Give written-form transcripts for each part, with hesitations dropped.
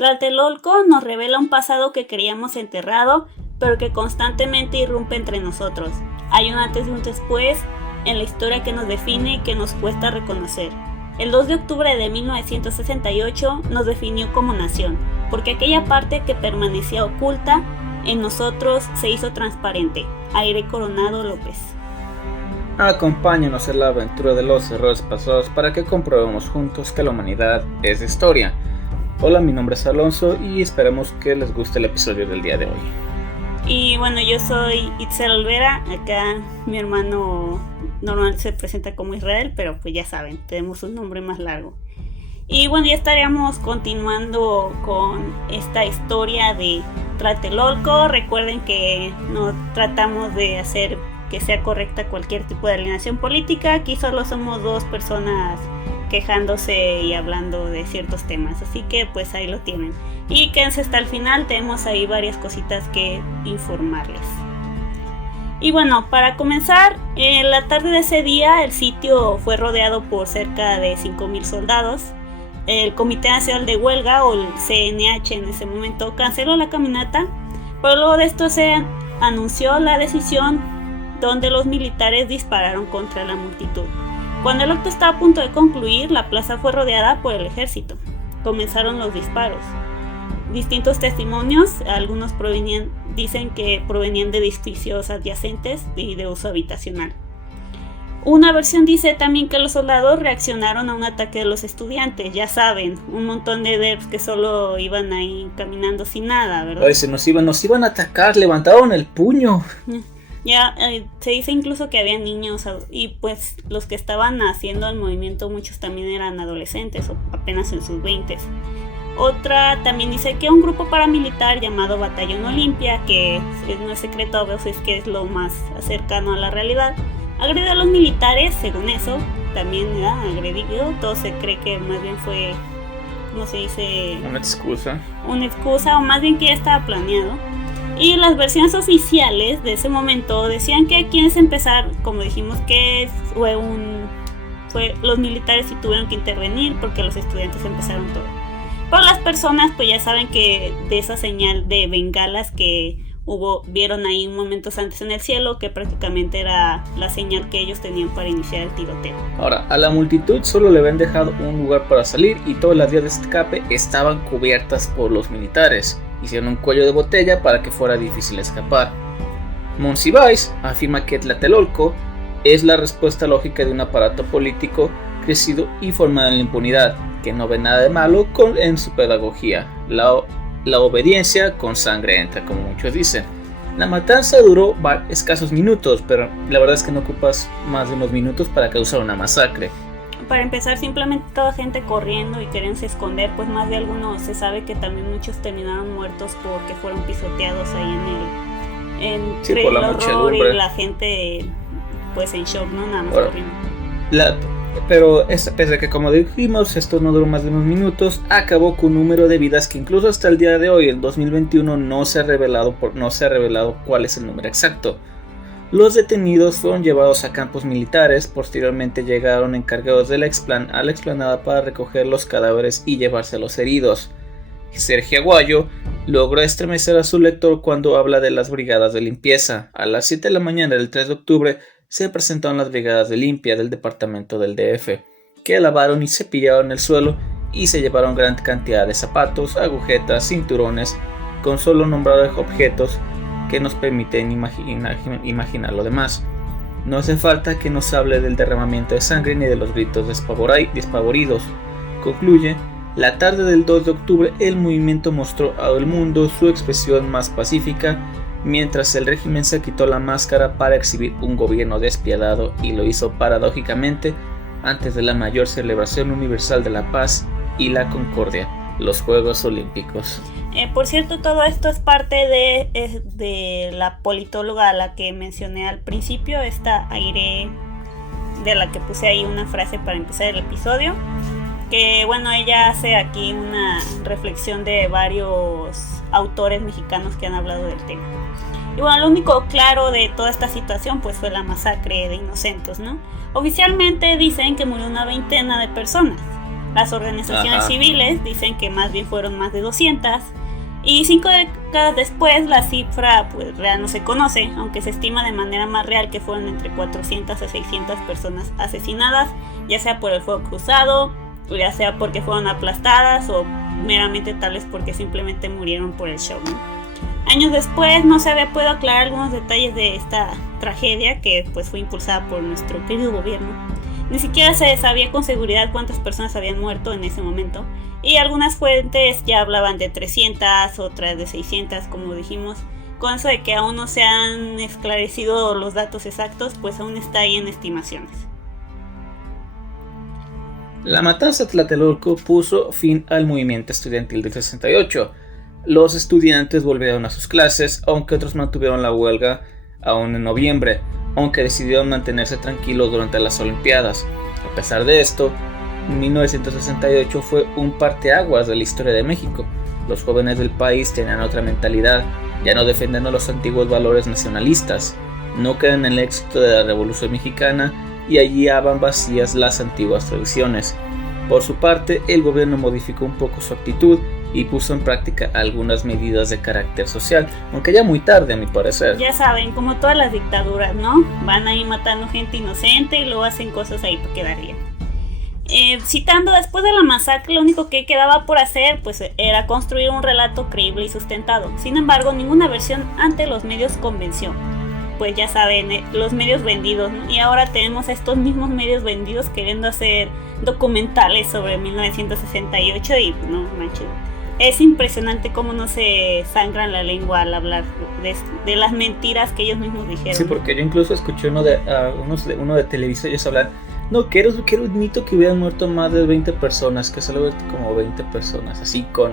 Tlatelolco nos revela un pasado que creíamos enterrado, pero que constantemente irrumpe entre nosotros. Hay un antes y un después en la historia que nos define y que nos cuesta reconocer. El 2 de octubre de 1968 nos definió como nación, porque aquella parte que permanecía oculta en nosotros se hizo transparente. Aire Coronado López. Acompáñanos en la aventura de los errores pasados para que comprobemos juntos que la humanidad es historia. Hola, mi nombre es Alonso y esperemos que les guste el episodio del día de hoy. Y bueno, yo soy Itzel Olvera. Acá mi hermano normalmente se presenta como Israel, pero pues ya saben, tenemos un nombre más largo. Y bueno, ya estaríamos continuando con esta historia de Tlatelolco. Recuerden que no tratamos de hacer que sea correcta cualquier tipo de alineación política. Aquí solo somos dos personas quejándose y hablando de ciertos temas, así que pues ahí lo tienen. Y quédense hasta el final, tenemos ahí varias cositas que informarles. Y bueno, para comenzar, en la tarde de ese día el sitio fue rodeado por cerca de 5,000 soldados. El Comité Nacional de Huelga, o el CNH en ese momento, canceló la caminata, pero luego de esto se anunció la decisión donde los militares dispararon contra la multitud. Cuando el acto estaba a punto de concluir, la plaza fue rodeada por el ejército. Comenzaron los disparos. Distintos testimonios, algunos dicen que provenían de edificios adyacentes y de uso habitacional. Una versión dice también que los soldados reaccionaron a un ataque de los estudiantes, ya saben, un montón de derbs que solo iban ahí caminando sin nada, ¿verdad? Oye, nos iban a atacar, levantaron el puño. Ya se dice incluso que había niños y pues los que estaban haciendo el movimiento, muchos también eran adolescentes o apenas en sus 20s. Otra también dice que un grupo paramilitar llamado Batallón Olimpia, que no es secreto, a veces que es lo más cercano a la realidad, agredió a los militares. Según eso, también agredido, todo se cree que más bien fue, ¿cómo se dice? Una excusa, o más bien que ya estaba planeado. Y las versiones oficiales de ese momento decían que quienes empezaron, como dijimos, que los militares sí tuvieron que intervenir porque los estudiantes empezaron todo. Pero las personas pues ya saben que de esa señal de bengalas que vieron ahí momentos antes en el cielo, que prácticamente era la señal que ellos tenían para iniciar el tiroteo. Ahora, a la multitud solo le habían dejado un lugar para salir y todas las vías de escape estaban cubiertas por los militares. Hicieron un cuello de botella para que fuera difícil escapar. Monsiváis afirma que Tlatelolco es la respuesta lógica de un aparato político crecido y formado en la impunidad, que no ve nada de malo en su pedagogía. La obediencia con sangre entra, como muchos dicen. La matanza duró escasos minutos, pero la verdad es que no ocupas más de unos minutos para causar una masacre. Para empezar, simplemente toda gente corriendo y queriéndose esconder, pues más de algunos se sabe que también muchos terminaron muertos porque fueron pisoteados ahí entre el horror y la gente pues en shock, ¿no? Nada más corriendo. Pero pese a que, como dijimos, esto no duró más de unos minutos, acabó con un número de vidas que incluso hasta el día de hoy, en 2021, no se ha revelado cuál es el número exacto. Los detenidos fueron llevados a campos militares, posteriormente llegaron encargados a la explanada para recoger los cadáveres y llevarse a los heridos. Sergio Aguayo logró estremecer a su lector cuando habla de las brigadas de limpieza. A las 7 de la mañana del 3 de octubre se presentaron las brigadas de limpia del departamento del DF, que lavaron y cepillaron el suelo y se llevaron gran cantidad de zapatos, agujetas, cinturones, con solo nombrar objetos que nos permiten imaginar lo demás. No hace falta que nos hable del derramamiento de sangre ni de los gritos despavoridos. Concluye: la tarde del 2 de octubre el movimiento mostró al mundo su expresión más pacífica, mientras el régimen se quitó la máscara para exhibir un gobierno despiadado, y lo hizo paradójicamente antes de la mayor celebración universal de la paz y la concordia, los Juegos Olímpicos. Por cierto, todo esto es parte de la politóloga a la que mencioné al principio, esta Aire, de la que puse ahí una frase para empezar el episodio, que bueno, ella hace aquí una reflexión de varios autores mexicanos que han hablado del tema. Y bueno, lo único claro de toda esta situación pues fue la masacre de inocentes, ¿no? Oficialmente dicen que murió una veintena de personas, Las organizaciones civiles dicen que más bien fueron más de 200. Y 5 décadas después la cifra pues real no se conoce, aunque se estima de manera más real que fueron entre 400 a 600 personas asesinadas, ya sea por el fuego cruzado, o ya sea porque fueron aplastadas o meramente tal vez porque simplemente murieron por el shock, ¿no? Años después no se había podido aclarar algunos detalles de esta tragedia que pues fue impulsada por nuestro querido gobierno. Ni siquiera se sabía con seguridad cuántas personas habían muerto en ese momento, y algunas fuentes ya hablaban de 300, otras de 600, como dijimos. Con eso de que aún no se han esclarecido los datos exactos, pues aún está ahí en estimaciones. La matanza de Tlatelolco puso fin al movimiento estudiantil del 68. Los estudiantes volvieron a sus clases, aunque otros mantuvieron la huelga aún en noviembre, aunque decidieron mantenerse tranquilos durante las Olimpiadas. A pesar de esto, 1968 fue un parteaguas de la historia de México. Los jóvenes del país tenían otra mentalidad, ya no defendían los antiguos valores nacionalistas, no creen en el éxito de la Revolución Mexicana y allí haban vacías las antiguas tradiciones. Por su parte, el gobierno modificó un poco su actitud y puso en práctica algunas medidas de carácter social, aunque ya muy tarde a mi parecer. Ya saben, como todas las dictaduras, ¿no? Van ahí matando gente inocente y luego hacen cosas ahí para quedar bien. Citando, después de la masacre lo único que quedaba por hacer pues era construir un relato creíble y sustentado. Sin embargo, ninguna versión ante los medios convenció. Pues ya saben, los medios vendidos, ¿no? Y ahora tenemos estos mismos medios vendidos queriendo hacer documentales sobre 1968 y no manches. Es impresionante cómo no se sangran la lengua al hablar de las mentiras que ellos mismos dijeron. Sí, porque yo incluso escuché uno de Televisa y ellos hablan, no, que era un mito que hubieran muerto más de 20 personas, que solo como 20 personas, así con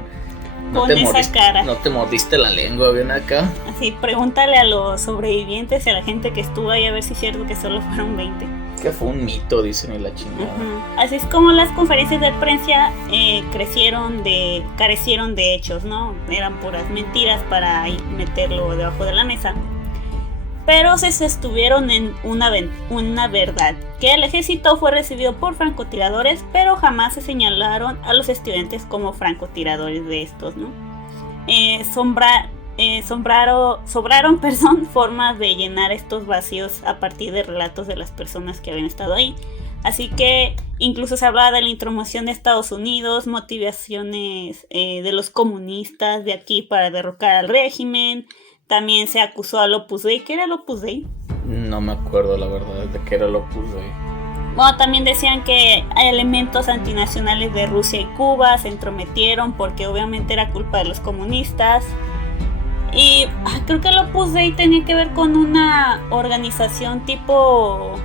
esa cara. No te mordiste la lengua, bien acá. Así, pregúntale a los sobrevivientes y a la gente que estuvo ahí a ver si es cierto que solo fueron 20. Que fue un mito, dicen, y la chingada. Así es como las conferencias de prensa carecieron de hechos, ¿no? Eran puras mentiras para meterlo debajo de la mesa. Pero se sostuvieron en una verdad, que el ejército fue recibido por francotiradores, pero jamás se señalaron a los estudiantes como francotiradores de estos, ¿no? Sobraron formas de llenar estos vacíos a partir de relatos de las personas que habían estado ahí. Así que incluso se hablaba de la intromoción de Estados Unidos, motivaciones de los comunistas de aquí para derrocar al régimen. También se acusó al Opus Dei. ¿Qué era el Opus Dei? No me acuerdo la verdad de qué era el Opus Dei. Bueno, también decían que elementos antinacionales de Rusia y Cuba se entrometieron porque obviamente era culpa de los comunistas. Y creo que el Opus Dei tenía que ver con una organización tipo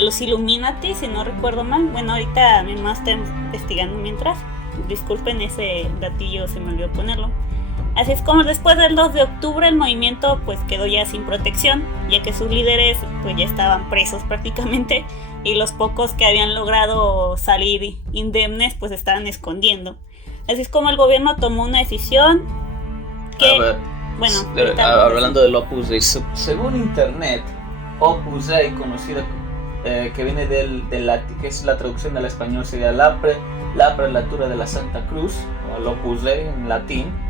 los Illuminati, si no recuerdo mal. Bueno, ahorita mi mamá está investigando mientras. Disculpen, ese datillo se me olvidó ponerlo. Así es como después del 2 de octubre el movimiento pues quedó ya sin protección, ya que sus líderes pues ya estaban presos prácticamente y los pocos que habían logrado salir indemnes pues estaban escondiendo. Así es como el gobierno tomó una decisión que... hablando del Opus Dei, según internet, Opus Dei, conocida que viene que es la traducción del español, sería la prelatura de la Santa Cruz, o el Opus Dei en latín.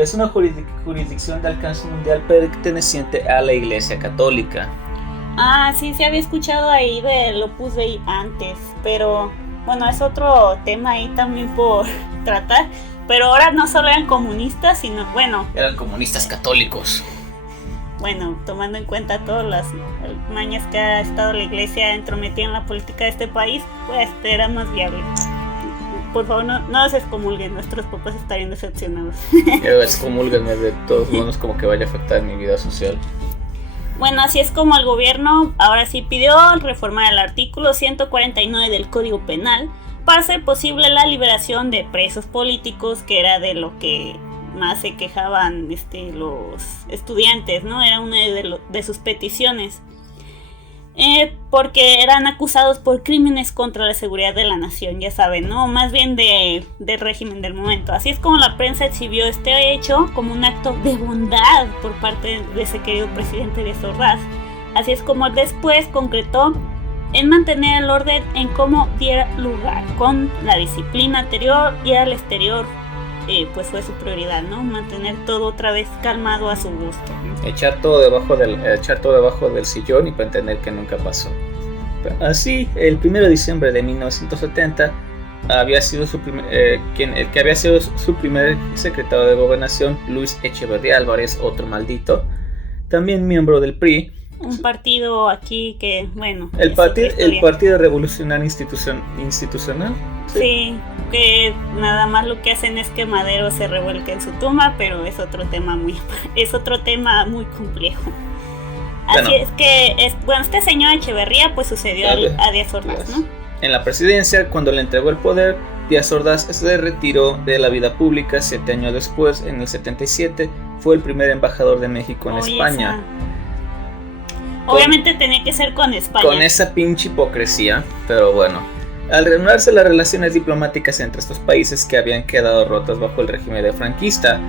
Es una jurisdicción de alcance mundial perteneciente a la Iglesia Católica. Sí, se había escuchado ahí del Opus Dei antes, pero bueno, es otro tema ahí también por tratar. Pero ahora no solo eran comunistas, sino, eran comunistas católicos. Bueno, tomando en cuenta todas las mañas que ha estado la Iglesia entrometida en la política de este país, pues era más viable. Por favor, no se excomulguen, nuestros papás estarían decepcionados. Excomúlguenme de todos modos, como que vaya a afectar mi vida social. Bueno, así es como el gobierno ahora sí pidió reformar el artículo 149 del Código Penal para hacer posible la liberación de presos políticos, que era de lo que más se quejaban los estudiantes, ¿no? Era una de sus peticiones. Porque eran acusados por crímenes contra la seguridad de la nación, ya saben, ¿no? Más bien del régimen del momento. Así es como la prensa exhibió este hecho como un acto de bondad por parte de ese querido presidente de Ordaz. Así es como después concretó en mantener el orden en cómo diera lugar, con la disciplina anterior y al exterior, pues fue su prioridad, ¿no? Mantener todo otra vez calmado a su gusto, ¿no? Echar todo debajo del sillón y pretender que nunca pasó. Así, el 1 de diciembre de 1970 había sido el que había sido su primer secretario de Gobernación, Luis Echeverría Álvarez, otro maldito, también miembro del PRI. Un partido aquí que, bueno... El Partido Revolucionario Institucional. Sí, que nada más lo que hacen es que Madero se revuelque en su tumba, pero es otro tema muy complejo. Así bueno, es que, este señor Echeverría pues sucedió a Díaz Ordaz, ¿no? En la presidencia, cuando le entregó el poder, Díaz Ordaz se retiró de la vida pública. 7 años después, en el 77, fue el primer embajador de México en España. Obviamente tenía que ser con España. Con esa pinche hipocresía, pero bueno. Al reanudarse las relaciones diplomáticas entre estos países que habían quedado rotas bajo el régimen de franquista,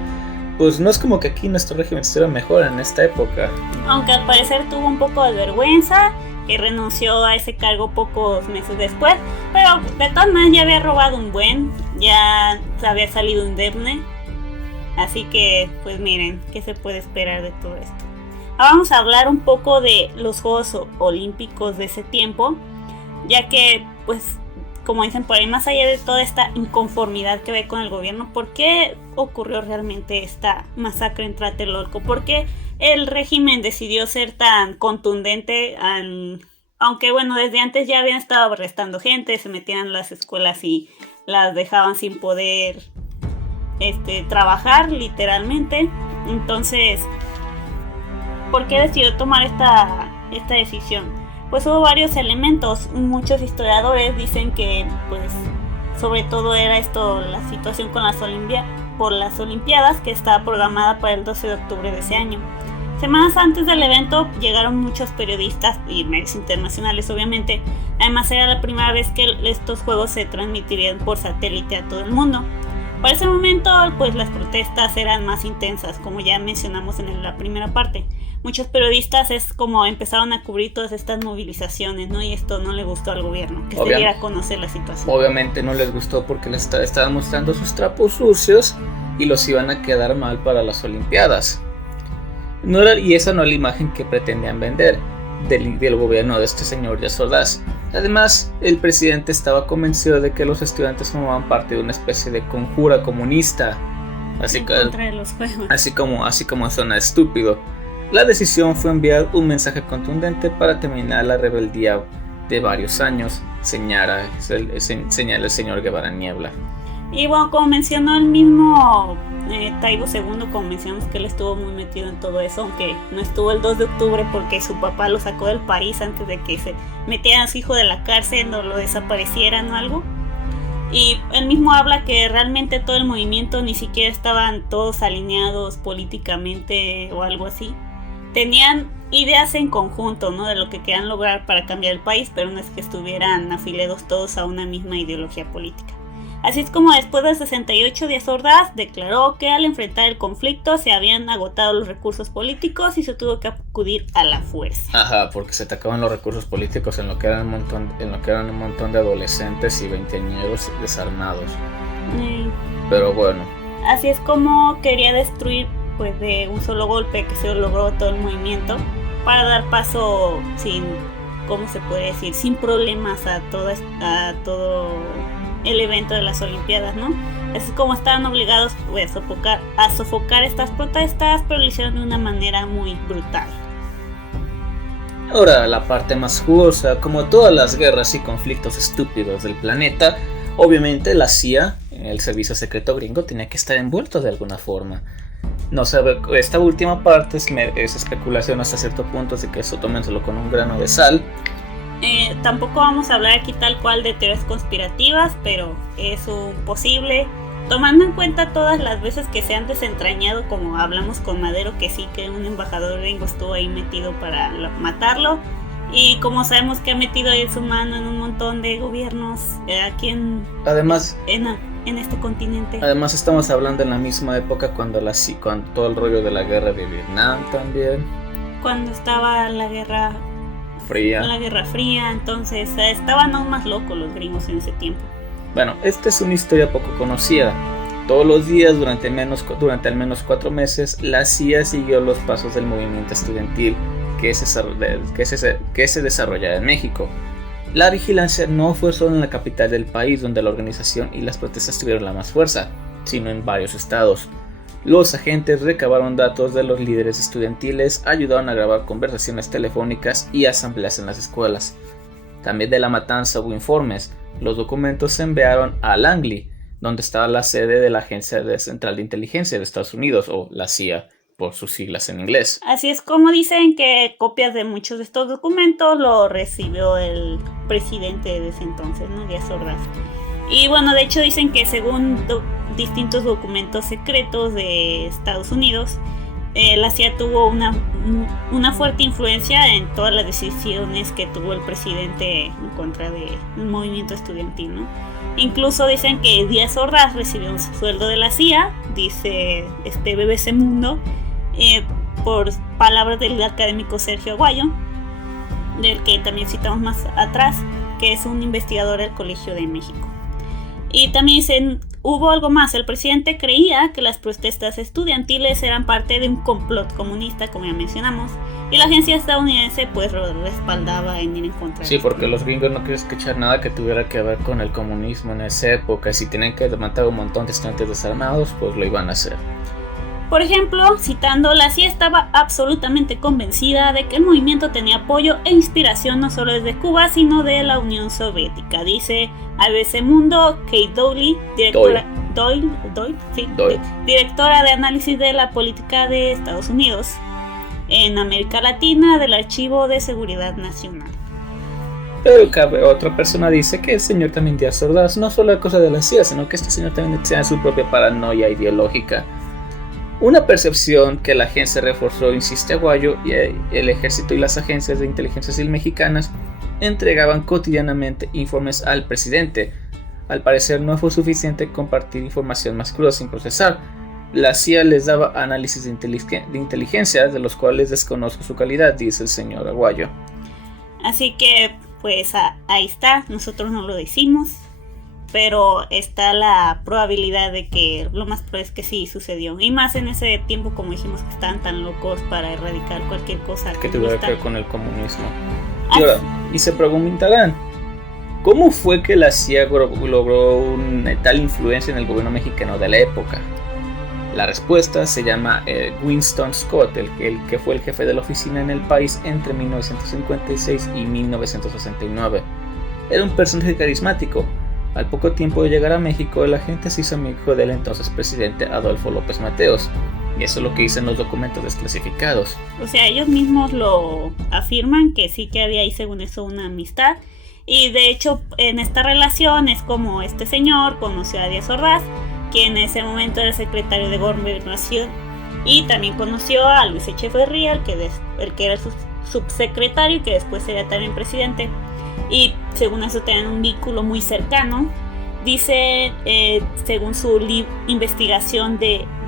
pues no es como que aquí nuestro régimen estuviera mejor en esta época. Aunque al parecer tuvo un poco de vergüenza, que renunció a ese cargo pocos meses después, pero de todas maneras ya había robado ya había salido indemne, así que pues miren, ¿qué se puede esperar de todo esto? Ahora vamos a hablar un poco de los Juegos Olímpicos de ese tiempo, ya que pues como dicen por ahí, más allá de toda esta inconformidad que ve con el gobierno, ¿por qué ocurrió realmente esta masacre en Tlatelolco? ¿Por qué el régimen decidió ser tan contundente? Aunque bueno, desde antes ya habían estado arrestando gente, se metían en las escuelas y las dejaban sin poder trabajar literalmente. Entonces, ¿por qué decidió tomar esta decisión? Pues hubo varios elementos. Muchos historiadores dicen que pues sobre todo era la situación con por las Olimpiadas, que estaba programada para el 12 de octubre de ese año. Semanas antes del evento llegaron muchos periodistas y medios internacionales, obviamente. Además era la primera vez que estos juegos se transmitirían por satélite a todo el mundo. Para ese momento pues las protestas eran más intensas, como ya mencionamos en la primera parte. Muchos periodistas empezaron a cubrir todas estas movilizaciones, ¿no? Y esto no le gustó al gobierno, que se diera a conocer la situación. Obviamente no les gustó porque les estaban mostrando sus trapos sucios y los iban a quedar mal para las Olimpiadas. Y esa no es la imagen que pretendían vender del gobierno de este señor Díaz Ordaz. Además, el presidente estaba convencido de que los estudiantes formaban parte de una especie de conjura comunista. Así como suena estúpido. La decisión fue enviar un mensaje contundente para terminar la rebeldía de varios años, señala el señor Guevara Niebla. Y bueno, como mencionó el mismo Taibo II, como mencionamos que él estuvo muy metido en todo eso, aunque no estuvo el 2 de octubre porque su papá lo sacó del país antes de que se metieran a su hijo de la cárcel o lo desaparecieran o algo. Y él mismo habla que realmente todo el movimiento ni siquiera estaban todos alineados políticamente o algo así. Tenían ideas en conjunto, ¿no? De lo que querían lograr para cambiar el país, pero no es que estuvieran afiliados todos a una misma ideología política. Así es como después del 68 Díaz Ordaz declaró que al enfrentar el conflicto se habían agotado los recursos políticos y se tuvo que acudir a la fuerza. Ajá, porque se atacaban los recursos políticos en lo que eran un montón de adolescentes y veinteañeros desarmados. Pero bueno. Así es como quería destruir pues de un solo golpe, que se logró todo el movimiento para dar paso sin problemas a todo el evento de las Olimpiadas, ¿no? Así es como estaban obligados pues, a sofocar estas protestas, pero lo hicieron de una manera muy brutal. Ahora la parte más jugosa. Como todas las guerras y conflictos estúpidos del planeta, obviamente la CIA, el servicio secreto gringo, tenía que estar envuelto de alguna forma. No sabe, esta última parte es especulación hasta cierto punto, así que eso tómenselo con un grano de sal. Tampoco vamos a hablar aquí tal cual de teorías conspirativas, pero es un posible, tomando en cuenta todas las veces que se han desentrañado, como hablamos con Madero, que sí que un embajador gringo estuvo ahí metido para matarlo, y como sabemos que ha metido ahí su mano en un montón de gobiernos aquí en este continente. Además estamos hablando en la misma época cuando todo el rollo de la guerra de Vietnam también. Cuando estaba la guerra Fría. La Guerra Fría, entonces estaban aún más locos los gringos en ese tiempo. Bueno, esta es una historia poco conocida. Todos los días, durante al menos 4 meses, la CIA siguió los pasos del movimiento estudiantil que se desarrollaba en México. La vigilancia no fue solo en la capital del país, donde la organización y las protestas tuvieron la más fuerza, sino en varios estados. Los agentes recabaron datos de los líderes estudiantiles, ayudaron a grabar conversaciones telefónicas y asambleas en las escuelas. También de la matanza hubo informes. Los documentos se enviaron a Langley, donde estaba la sede de la Agencia Central de Inteligencia de Estados Unidos, o la CIA, por sus siglas en inglés. Así es como dicen que copias de muchos de estos documentos lo recibió el presidente de ese entonces, ¿no? Díaz Ordaz. Y bueno, de hecho dicen que según distintos documentos secretos de Estados Unidos, la CIA tuvo una fuerte influencia en todas las decisiones que tuvo el presidente en contra del movimiento estudiantil, ¿no? Incluso dicen que Díaz Ordaz recibió un sueldo de la CIA, dice BBC Mundo, por palabras del académico Sergio Aguayo, del que también citamos más atrás, que es un investigador del Colegio de México. Y también dicen, hubo algo más, el presidente creía que las protestas estudiantiles eran parte de un complot comunista, como ya mencionamos, y la agencia estadounidense pues lo respaldaba en ir en contra. Sí, porque los gringos no quieren escuchar nada que tuviera que ver con el comunismo en esa época. Si tenían que matar a un montón de estudiantes desarmados, pues lo iban a hacer. Por ejemplo, citando, la CIA estaba absolutamente convencida de que el movimiento tenía apoyo e inspiración no solo desde Cuba, sino de la Unión Soviética. Dice ABC Mundo, Kate Doyle, directora de análisis de la política de Estados Unidos en América Latina del Archivo de Seguridad Nacional. Pero otra persona dice que el señor también Díaz Ordaz no solo es cosa de la CIA, sino que este señor también tiene su propia paranoia ideológica. Una percepción que la agencia reforzó, insiste Aguayo, y el ejército y las agencias de inteligencia civil mexicanas entregaban cotidianamente informes al presidente. Al parecer no fue suficiente compartir información más cruda sin procesar. La CIA les daba análisis de inteligencia, de los cuales desconozco su calidad, dice el señor Aguayo. Así que, pues ahí está, nosotros no lo decimos, pero está la probabilidad de que lo más probable es que sí sucedió. Y más en ese tiempo, como dijimos, que estaban tan locos para erradicar cualquier cosa que tuviera que ver con el comunismo. Y se preguntarán, ¿cómo fue que la CIA logró tal influencia en el gobierno mexicano de la época? La respuesta se llama Winston Scott, el que fue el jefe de la oficina en el país entre 1956 y 1969. Era un personaje carismático. Al poco tiempo de llegar a México, el agente se hizo amigo del entonces presidente Adolfo López Mateos. Y eso es lo que dicen los documentos desclasificados. O sea, ellos mismos lo afirman, que sí que había ahí según eso una amistad. Y de hecho en esta relación es como este señor conoció a Díaz Ordaz, quien en ese momento era secretario de Gobernación, y también conoció a Luis Echeverría, el que era su subsecretario y que después sería también presidente. Y según eso tenían un vínculo muy cercano. Dice, según su investigación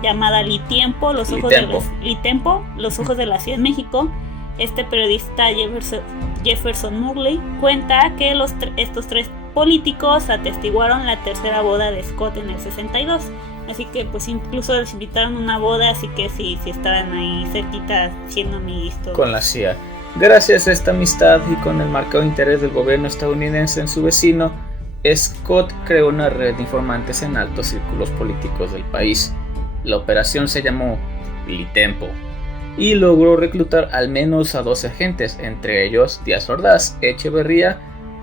llamada Litempo, los ojos de la Ciudad de México, este periodista Jefferson Murley cuenta que estos tres políticos atestiguaron la tercera boda de Scott en el 62. Así que pues incluso les invitaron a una boda, así que sí estaban ahí cerquita siendo amiguis con la CIA. Gracias a esta amistad y con el marcado interés del gobierno estadounidense en su vecino, Scott creó una red de informantes en altos círculos políticos del país. La operación se llamó Litempo y logró reclutar al menos a 12 agentes, entre ellos Díaz Ordaz, Echeverría,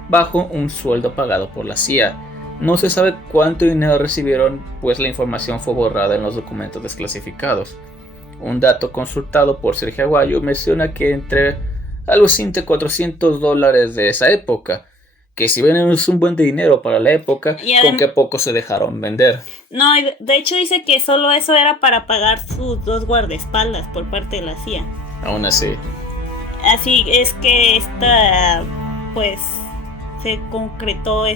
bajo un sueldo pagado por la CIA. No se sabe cuánto dinero recibieron, pues la información fue borrada en los documentos desclasificados. Un dato consultado por Sergio Aguayo menciona que entre algo así de $400 de esa época, que si bien es un buen de dinero para la época, con qué poco se dejaron vender. No, de hecho dice que solo eso era para pagar sus 2 guardaespaldas por parte de la CIA. Aún así. Así es que esta, pues, se concretó,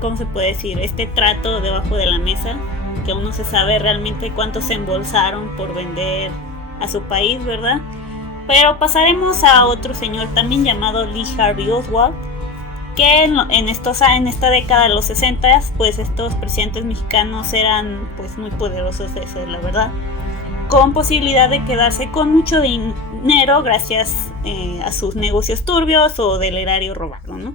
¿cómo se puede decir? Este trato debajo de la mesa, que aún no se sabe realmente cuánto se embolsaron por vender a su país, ¿verdad? Pero pasaremos a otro señor también llamado Lee Harvey Oswald, que en esta década de los 60, pues estos presidentes mexicanos eran pues muy poderosos, esa es la verdad, con posibilidad de quedarse con mucho dinero gracias a sus negocios turbios o del erario robado, ¿no?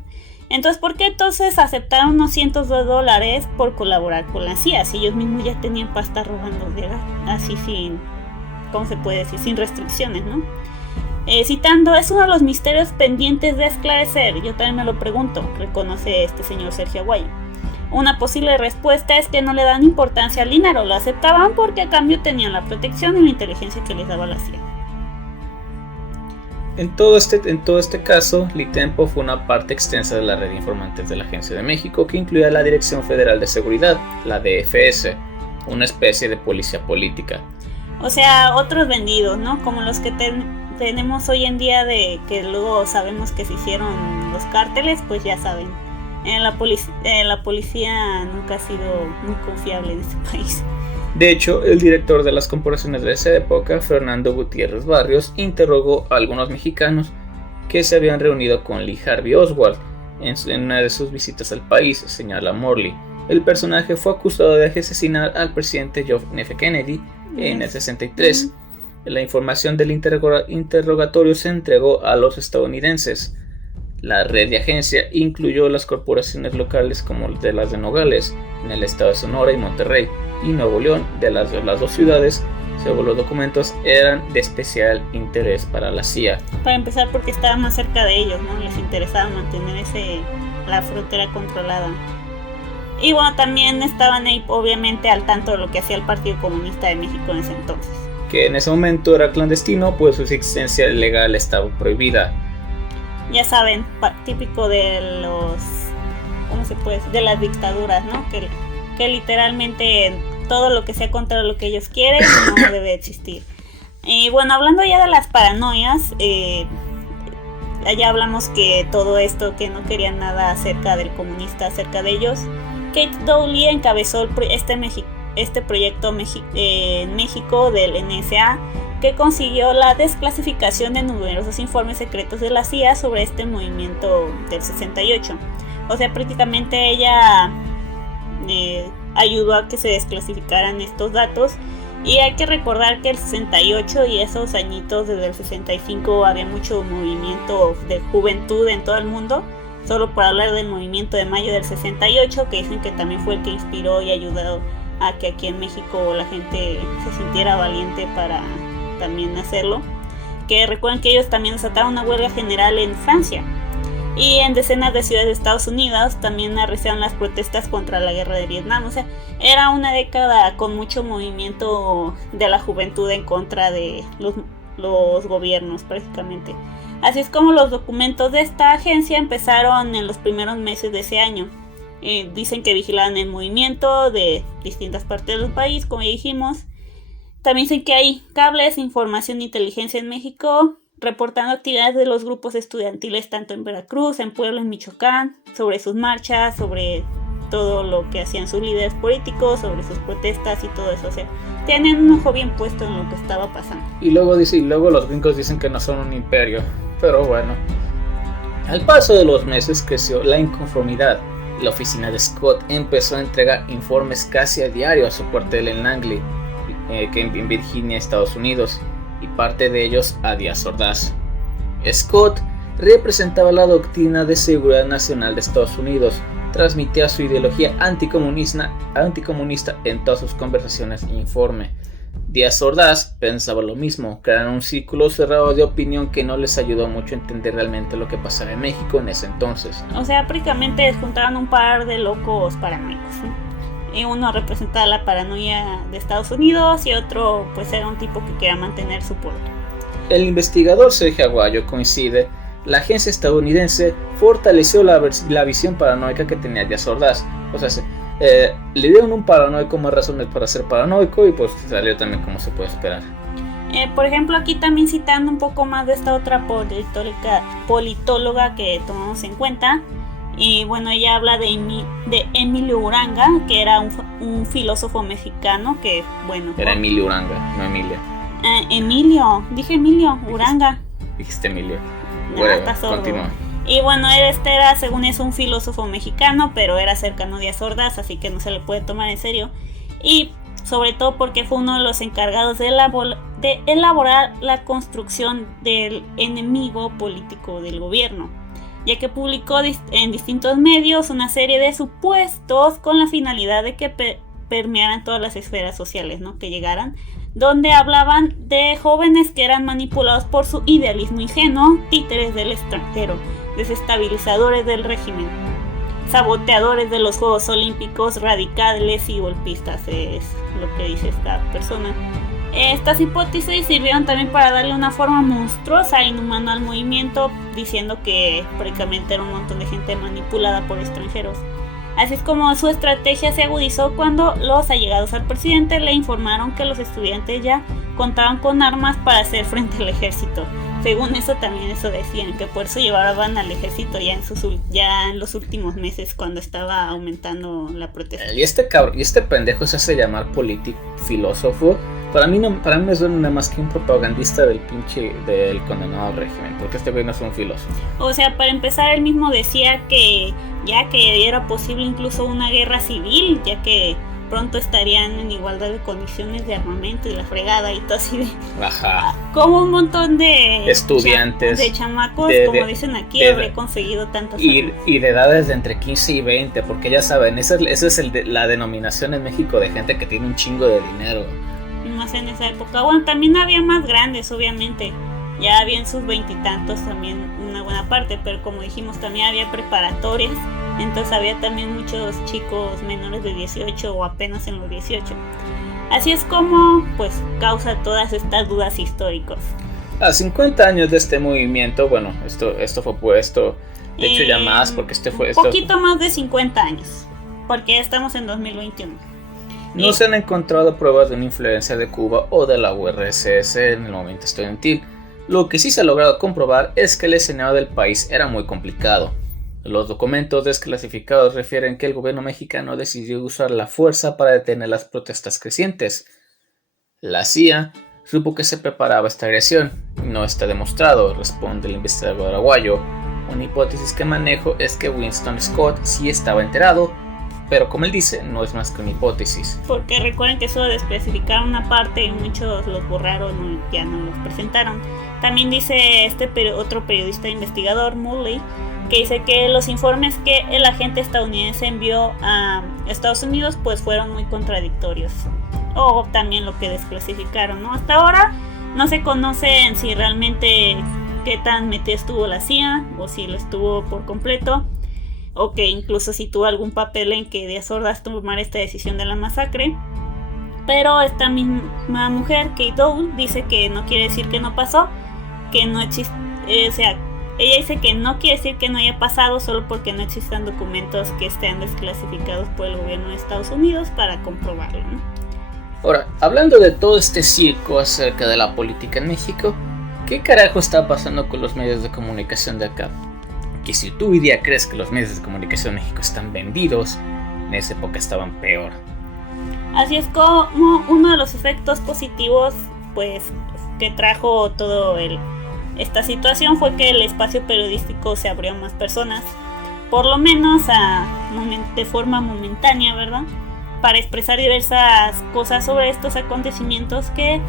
Entonces, ¿por qué entonces aceptaron unos cientos de dólares por colaborar con la CIA? Si ellos mismos ya tenían pasta robando, ¿verdad? Así sin, ¿cómo se puede decir? Sin restricciones, ¿no? Citando, es uno de los misterios pendientes de esclarecer. Yo también me lo pregunto, reconoce este señor Sergio Aguayo. Una posible respuesta es que no le dan importancia al dinero, lo aceptaban porque a cambio tenían la protección y la inteligencia que les daba la CIA. En todo este caso, Litempo fue una parte extensa de la red de informantes de la Agencia de México, que incluía la Dirección Federal de Seguridad, la DFS, una especie de policía política. O sea, otros vendidos, ¿no? Como los que tenemos hoy en día, de que luego sabemos que se hicieron los cárteles, pues ya saben. La policía nunca ha sido muy confiable en este país. De hecho, el director de las corporaciones de esa época, Fernando Gutiérrez Barrios, interrogó a algunos mexicanos que se habían reunido con Lee Harvey Oswald en una de sus visitas al país, señala Morley. El personaje fue acusado de asesinar al presidente John F. Kennedy en el 63. La información del interrogatorio se entregó a los estadounidenses. La red de agencia incluyó las corporaciones locales como de las de Nogales, en el estado de Sonora y Monterrey, y Nuevo León, de las dos ciudades, según los documentos, eran de especial interés para la CIA. Para empezar, porque estaban más cerca de ellos, ¿no? Les interesaba mantener la frontera controlada. Y bueno, también estaban ahí, obviamente, al tanto de lo que hacía el Partido Comunista de México en ese entonces. Que en ese momento era clandestino, pues su existencia legal estaba prohibida. Ya saben, típico de los, ¿cómo se puede decir? De las dictaduras, ¿no? Que literalmente todo lo que sea contra lo que ellos quieren no debe existir. Y bueno, hablando ya de las paranoias, ya hablamos que todo esto, que no querían nada acerca del comunista, acerca de ellos. Kate Dowley encabezó este proyecto en México del NSA, que consiguió la desclasificación de numerosos informes secretos de la CIA sobre este movimiento del 68. O sea, prácticamente ella ayudó a que se desclasificaran estos datos. Y hay que recordar que el 68 y esos añitos desde el 65 había mucho movimiento de juventud en todo el mundo. Solo para hablar del movimiento de mayo del 68, que dicen que también fue el que inspiró y ayudó a que aquí en México la gente se sintiera valiente para también hacerlo. Que recuerden que ellos también desataron una huelga general en Francia. Y en decenas de ciudades de Estados Unidos también arreciaron las protestas contra la guerra de Vietnam. O sea, era una década con mucho movimiento de la juventud en contra de los gobiernos prácticamente. Así es como los documentos de esta agencia empezaron en los primeros meses de ese año. Dicen que vigilaban el movimiento de distintas partes del país, como ya dijimos. También dicen que hay cables, información e inteligencia en México, reportando actividades de los grupos estudiantiles tanto en Veracruz, en Puebla, en Michoacán, sobre sus marchas, sobre todo lo que hacían sus líderes políticos, sobre sus protestas y todo eso. O sea, tienen un ojo bien puesto en lo que estaba pasando. Y luego los gringos dicen que no son un imperio, pero bueno. Al paso de los meses creció la inconformidad. La oficina de Scott empezó a entregar informes casi a diario a su cuartel en Langley, en Virginia, Estados Unidos, y parte de ellos a Díaz Ordaz. Scott representaba la doctrina de seguridad nacional de Estados Unidos, transmitía su ideología anticomunista en todas sus conversaciones e informe. Díaz Ordaz pensaba lo mismo, crearon un círculo cerrado de opinión que no les ayudó mucho a entender realmente lo que pasaba en México en ese entonces. O sea, prácticamente juntaron un par de locos paranoicos, ¿no? Y uno representaba la paranoia de Estados Unidos y otro pues era un tipo que quería mantener su poder. El investigador Sergio Aguayo coincide. La agencia estadounidense fortaleció la visión paranoica que tenía Díaz Ordaz. O sea, le dieron un paranoico más razones para ser paranoico y pues salió también como se puede esperar. Por ejemplo, aquí también citando un poco más de esta otra politóloga que tomamos en cuenta. Y bueno, ella habla de Emilio Uranga, que era un filósofo mexicano que, bueno... Era Emilio Uranga, no Emilia. Dije Emilio Uranga. Dijiste Emilio. No, está sordo. Continúa. Y bueno, este era, según es, un filósofo mexicano, pero era cercano a Díaz Ordaz, así que no se le puede tomar en serio. Y sobre todo porque fue uno de los encargados de elaborar la construcción del enemigo político del gobierno, ya que publicó en distintos medios una serie de supuestos con la finalidad de que permearan todas las esferas sociales, ¿no? Que llegaran, donde hablaban de jóvenes que eran manipulados por su idealismo ingenuo, títeres del extranjero, desestabilizadores del régimen, saboteadores de los Juegos Olímpicos, radicales y golpistas, es lo que dice esta persona. Estas hipótesis sirvieron también para darle una forma monstruosa e inhumana al movimiento, diciendo que prácticamente era un montón de gente manipulada por extranjeros. Así es como su estrategia se agudizó cuando los allegados al presidente le informaron que los estudiantes ya contaban con armas para hacer frente al ejército. Según eso, también eso decían, que por eso llevaban al ejército ya en los últimos meses, cuando estaba aumentando la protesta. Y este pendejo se hace llamar filósofo. Para mí me suena nada más que un propagandista del condenado régimen, porque este güey no es un filósofo. O sea, para empezar, él mismo decía que era posible incluso una guerra civil, ya que pronto estarían en igualdad de condiciones de armamento y la fregada y todo así de... Ajá. Como un montón de estudiantes, de chamacos, como dicen aquí, habría conseguido tantos y de edades de entre 15 y 20, porque ya saben, esa es la denominación en México de gente que tiene un chingo de dinero. Más en esa época. Bueno, también había más grandes, obviamente. Ya había en sus veintitantos también una buena parte, pero como dijimos, también había preparatorias. Entonces había también muchos chicos menores de 18 o apenas en los 18. Así es como, pues, causa todas estas dudas históricas. A 50 años de este movimiento, bueno, esto fue puesto, de hecho ya más, porque un poquito más de 50 años, porque ya estamos en 2021. No se han encontrado pruebas de una influencia de Cuba o de la URSS en el movimiento estudiantil. Lo que sí se ha logrado comprobar es que el escenario del país era muy complicado. Los documentos desclasificados refieren que el gobierno mexicano decidió usar la fuerza para detener las protestas crecientes. La CIA supo que se preparaba esta agresión. No está demostrado, responde el investigador araguayo. Una hipótesis que manejo es que Winston Scott sí estaba enterado, pero como él dice, no es más que una hipótesis. Porque recuerden que eso de especificar una parte y muchos los borraron y ya no los presentaron. También dice otro periodista investigador, Mulley, que dice que los informes que el agente estadounidense envió a Estados Unidos pues fueron muy contradictorios. O también lo que desclasificaron, ¿no? Hasta ahora no se conoce si realmente qué tan metida estuvo la CIA o si lo estuvo por completo, o que incluso si tuvo algún papel en que Díaz Ordaz tomara esta decisión de la masacre. Pero esta misma mujer, Kate Dole, dice que no quiere decir que no pasó, que no existe, o sea, ella dice que no quiere decir que no haya pasado solo porque no existan documentos que estén desclasificados por el gobierno de Estados Unidos para comprobarlo, ¿no? Ahora, hablando de todo este circo acerca de la política en México, ¿qué carajo está pasando con los medios de comunicación de acá? Que si tú hoy día crees que los medios de comunicación en México están vendidos, en esa época estaban peor. Así es como uno de los efectos positivos pues que trajo esta situación fue que el espacio periodístico se abrió a más personas, por lo menos de forma momentánea, ¿verdad? Para expresar diversas cosas sobre estos acontecimientos que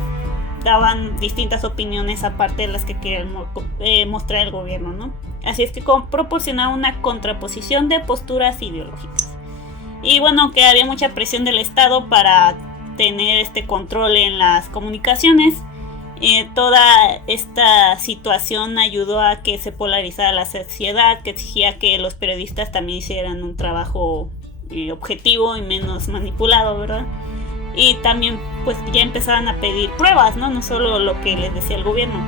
daban distintas opiniones aparte de las que quería mostrar el gobierno, ¿no? Así es que proporcionaba una contraposición de posturas ideológicas. Y bueno, que había mucha presión del Estado para tener este control en las comunicaciones. Toda esta situación ayudó a que se polarizara la sociedad, que exigía que los periodistas también hicieran un trabajo objetivo y menos manipulado, ¿verdad? Y también pues ya empezaban a pedir pruebas, no solo lo que les decía el gobierno.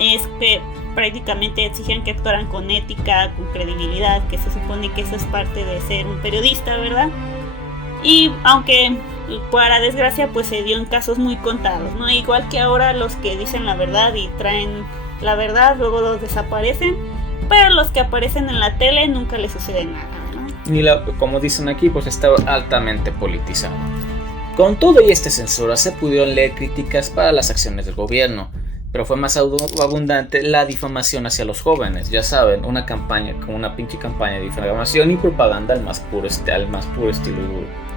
Es que prácticamente exigían que actuaran con ética, con credibilidad, que se supone que eso es parte de ser un periodista, ¿verdad? Y aunque para desgracia pues se dio en casos muy contados, ¿no? Igual que ahora los que dicen la verdad y traen la verdad luego los desaparecen, pero los que aparecen en la tele nunca les sucede nada, ¿no? Como dicen aquí, pues estaba altamente politizado. Con todo y esta censura se pudieron leer críticas para las acciones del gobierno, pero fue más abundante la difamación hacia los jóvenes, ya saben, una campaña, como una pinche campaña de difamación y propaganda al más puro estilo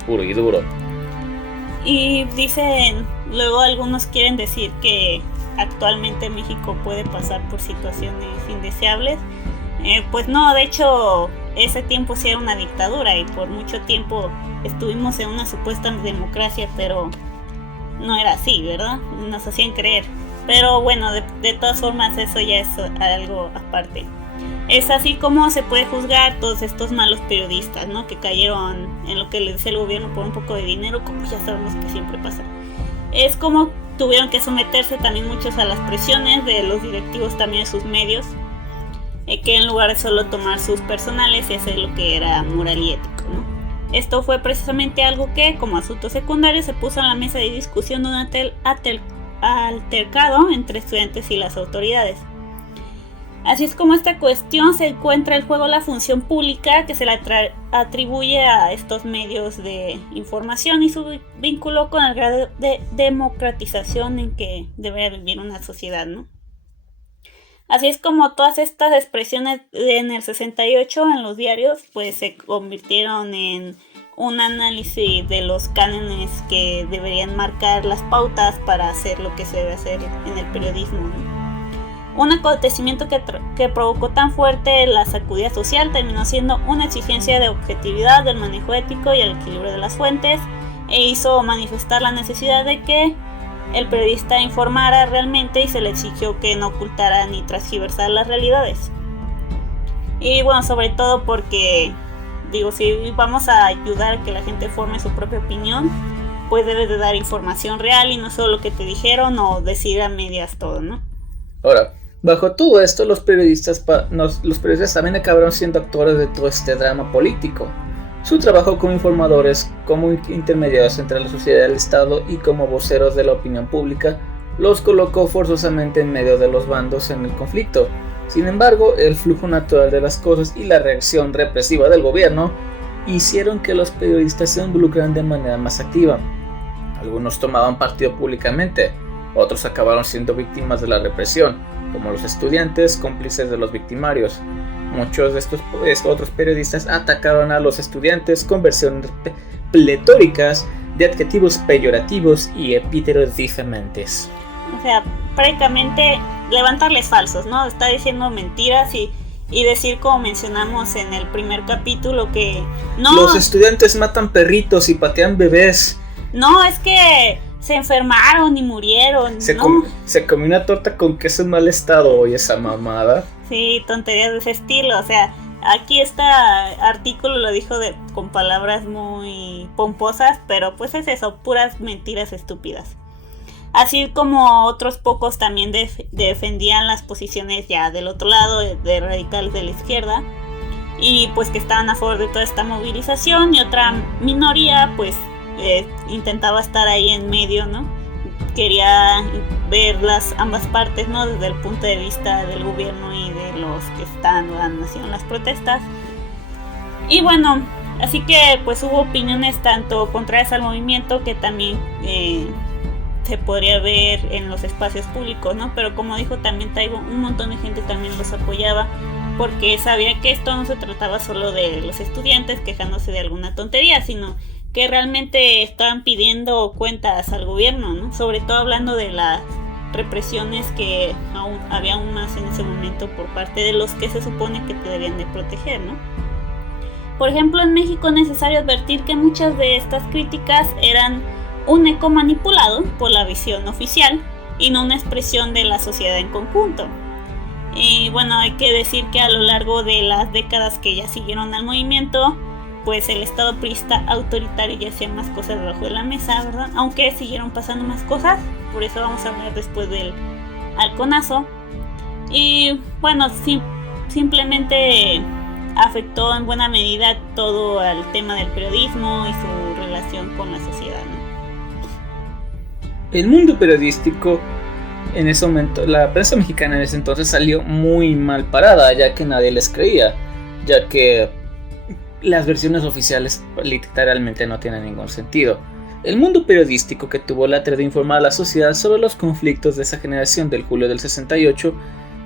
puro y duro. Y dicen, luego algunos quieren decir que actualmente México puede pasar por situaciones indeseables. Pues no, de hecho ese tiempo sí era una dictadura y por mucho tiempo estuvimos en una supuesta democracia, pero no era así, ¿verdad? Nos hacían creer. Pero bueno, de todas formas eso ya es algo aparte. Es así como se puede juzgar todos estos malos periodistas, ¿no? Que cayeron en lo que les dice el gobierno por un poco de dinero, como ya sabemos que siempre pasa. Es como tuvieron que someterse también muchos a las presiones de los directivos también de sus medios, que en lugar de solo tomar sus personales y hacer lo que era moral y ético, ¿no? Esto fue precisamente algo que, como asunto secundario, se puso en la mesa de discusión durante el altercado entre estudiantes y las autoridades. Así es como esta cuestión se encuentra el juego la función pública que se le atribuye a estos medios de información y su vínculo con el grado de democratización en que debería vivir una sociedad, ¿no? Así es como todas estas expresiones en el 68 en los diarios pues se convirtieron en un análisis de los cánones que deberían marcar las pautas para hacer lo que se debe hacer en el periodismo, ¿no? Un acontecimiento que provocó tan fuerte la sacudida social terminó siendo una exigencia de objetividad, del manejo ético y el equilibrio de las fuentes, e hizo manifestar la necesidad de que el periodista informara realmente y se le exigió que no ocultara ni transgiversara las realidades. Y bueno, sobre todo porque, digo, si vamos a ayudar a que la gente forme su propia opinión, pues debes de dar información real y no solo lo que te dijeron o decir a medias todo, ¿no? Ahora, bajo todo esto, los periodistas también acabaron siendo actores de todo este drama político. Su trabajo como informadores, como intermediarios entre la sociedad y el Estado y como voceros de la opinión pública, los colocó forzosamente en medio de los bandos en el conflicto. Sin embargo, el flujo natural de las cosas y la reacción represiva del gobierno hicieron que los periodistas se involucraran de manera más activa. Algunos tomaban partido públicamente, otros acabaron siendo víctimas de la represión, como los estudiantes cómplices de los victimarios. Muchos de estos otros periodistas atacaron a los estudiantes con versiones pletóricas de adjetivos peyorativos y epítetos difamantes. O sea, prácticamente levantarles falsos, ¿no? Está diciendo mentiras y decir, como mencionamos en el primer capítulo, que no, los estudiantes matan perritos y patean bebés. No, es que se enfermaron y murieron. Se comió una torta con queso en mal estado, oye, esa mamada. Sí, tonterías de ese estilo. O sea, aquí este artículo lo dijo con palabras muy pomposas, pero pues es eso, puras mentiras estúpidas. Así como otros pocos también defendían las posiciones ya del otro lado, de radicales de la izquierda, y pues que estaban a favor de toda esta movilización, y otra minoría pues intentaba estar ahí en medio, ¿no? Quería ver ambas partes, ¿no? Desde el punto de vista del gobierno y de los que están haciendo las protestas. Y bueno, así que pues hubo opiniones tanto contrarias al movimiento que también se podría ver en los espacios públicos, ¿no? Pero como dijo también Taibo, un montón de gente también los apoyaba porque sabía que esto no se trataba solo de los estudiantes quejándose de alguna tontería, sino que realmente estaban pidiendo cuentas al gobierno, ¿no? Sobre todo hablando de las represiones que había aún más en ese momento por parte de los que se supone que te debían de proteger, ¿no? Por ejemplo, en México es necesario advertir que muchas de estas críticas eran un eco manipulado por la visión oficial y no una expresión de la sociedad en conjunto. Y bueno, hay que decir que a lo largo de las décadas que ya siguieron al movimiento, pues el Estado priista autoritario ya hacía más cosas debajo de la mesa, ¿verdad? Aunque siguieron pasando más cosas, por eso vamos a hablar después del halconazo. Y bueno, simplemente afectó en buena medida todo el tema del periodismo y su relación con la sociedad, ¿no? El mundo periodístico en ese momento, la prensa mexicana en ese entonces salió muy mal parada, ya que nadie les creía, ya que las versiones oficiales literalmente no tienen ningún sentido. El mundo periodístico que tuvo la tarea de informar a la sociedad sobre los conflictos de esa generación del julio del 68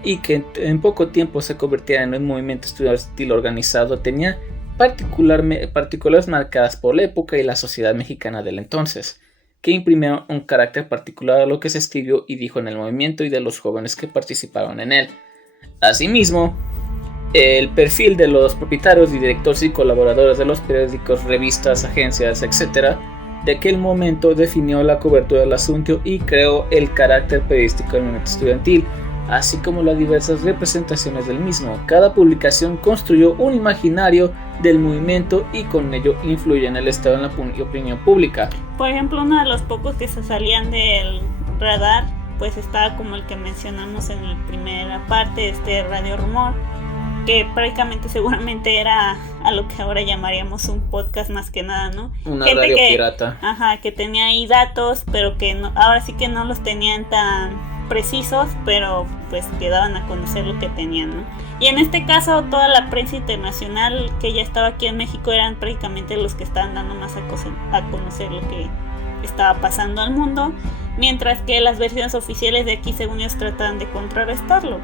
y que en poco tiempo se convirtiera en un movimiento estudiantil organizado tenía particulares marcadas por la época y la sociedad mexicana del entonces, que imprimieron un carácter particular a lo que se escribió y dijo en el movimiento y de los jóvenes que participaron en él. Asimismo, el perfil de los propietarios y directores y colaboradores de los periódicos, revistas, agencias, etc., de aquel momento definió la cobertura del asunto y creó el carácter periodístico del movimiento estudiantil, así como las diversas representaciones del mismo. Cada publicación construyó un imaginario del movimiento y con ello influyó en el estado de la opinión pública. Por ejemplo, uno de los pocos que se salían del radar, pues estaba como el que mencionamos en la primera parte, Radio Rumor, que prácticamente seguramente era a lo que ahora llamaríamos un podcast más que nada, ¿no? Una radio pirata. Ajá, que tenía ahí datos, pero que no, ahora sí que no los tenían tan precisos, pero pues que daban a conocer lo que tenían, ¿no? Y en este caso toda la prensa internacional que ya estaba aquí en México eran prácticamente los que estaban dando más a conocer lo que estaba pasando al mundo, mientras que las versiones oficiales de aquí según ellos trataban de contrarrestarlo.